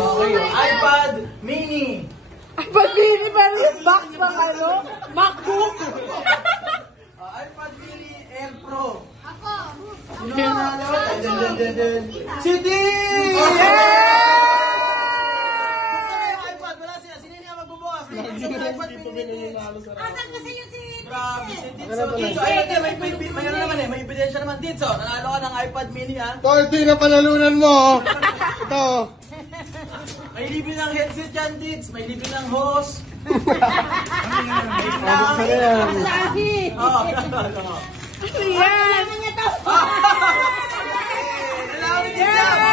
iPad mini. iPad mini ba rin? Box ng ano? MacBook? iPad mini Air Pro. Ako. City! iPad, wala siya. Sino niya magbubukas? iPad mini. Asan kasi yung si Grabe, si Titso. Titso, ayun, may ano naman eh. May ebidensya naman, Titso. Nanalo ka ng iPad mini, ha? Ito, ito yung napanalunan mo. Ito. May libre ng headset yan, Tits. May libre ng hose. Buksan na yan. Sabi! Oo. Ano yan? Ano niya to? Nalaman ni Titso.